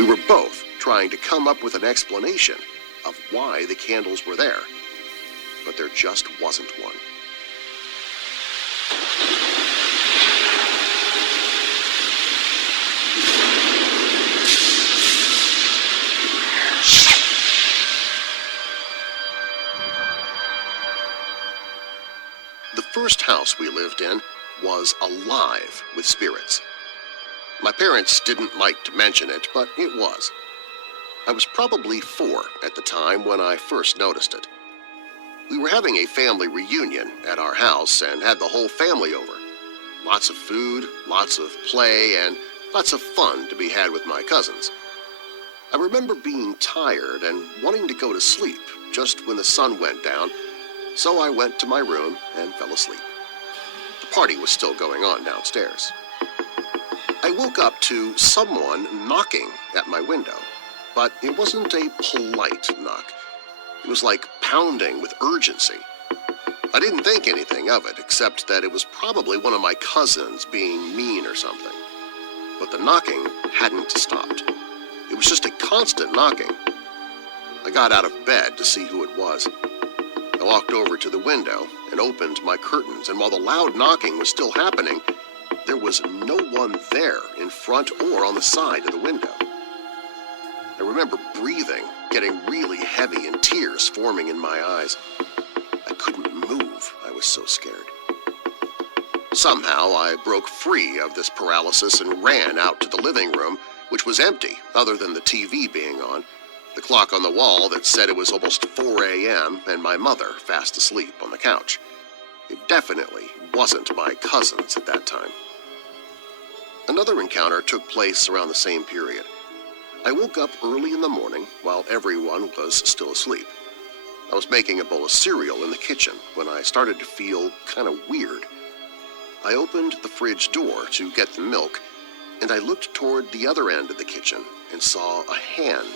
We were both trying to come up with an explanation of why the candles were there, but there just wasn't one. The first house we lived in was alive with spirits. My parents didn't like to mention it, but it was. I was probably 4 at the time when I first noticed it. We were having a family reunion at our house and had the whole family over. Lots of food, lots of play, and lots of fun to be had with my cousins. I remember being tired and wanting to go to sleep just when the sun went down, so I went to my room and fell asleep. The party was still going on downstairs. I woke up to someone knocking at my window, but it wasn't a polite knock. It was like pounding with urgency. I didn't think anything of it, except that it was probably one of my cousins being mean or something. But the knocking hadn't stopped. It was just a constant knocking. I got out of bed to see who it was. I walked over to the window and opened my curtains, and while the loud knocking was still happening, there was no one there in front or on the side of the window. I remember breathing, getting really heavy, and tears forming in my eyes. I couldn't move. I was so scared. Somehow I broke free of this paralysis and ran out to the living room, which was empty other than the TV being on, the clock on the wall that said it was almost 4 a.m., and my mother fast asleep on the couch. It definitely wasn't my cousins at that time. Another encounter took place around the same period. I woke up early in the morning while everyone was still asleep. I was making a bowl of cereal in the kitchen when I started to feel kind of weird. I opened the fridge door to get the milk, and I looked toward the other end of the kitchen and saw a hand.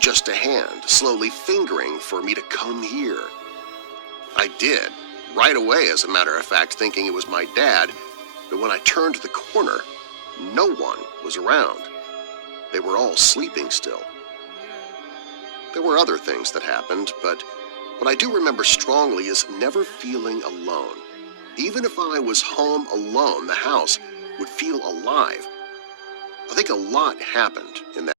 Just a hand, slowly fingering for me to come here. I did, right away as a matter of fact, thinking it was my dad, but when I turned the corner, no one was around. They were all sleeping still. There were other things that happened, but what I do remember strongly is never feeling alone. Even if I was home alone, the house would feel alive. I think a lot happened in that